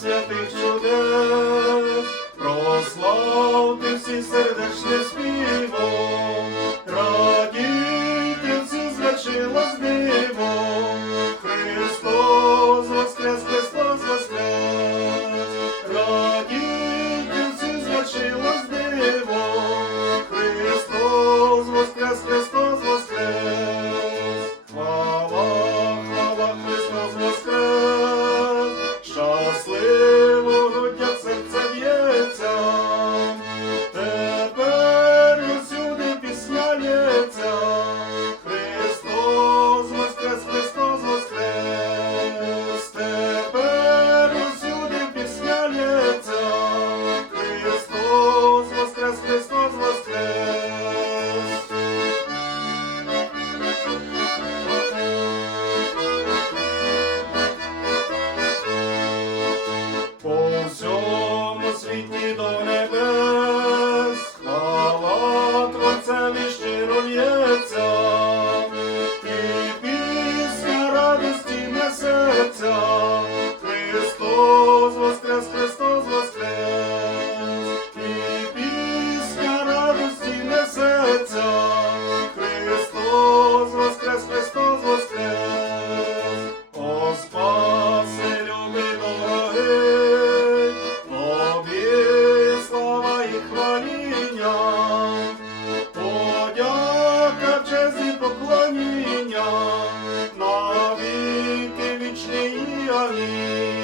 святих чудес, прославте всі сердечне співо. Oh.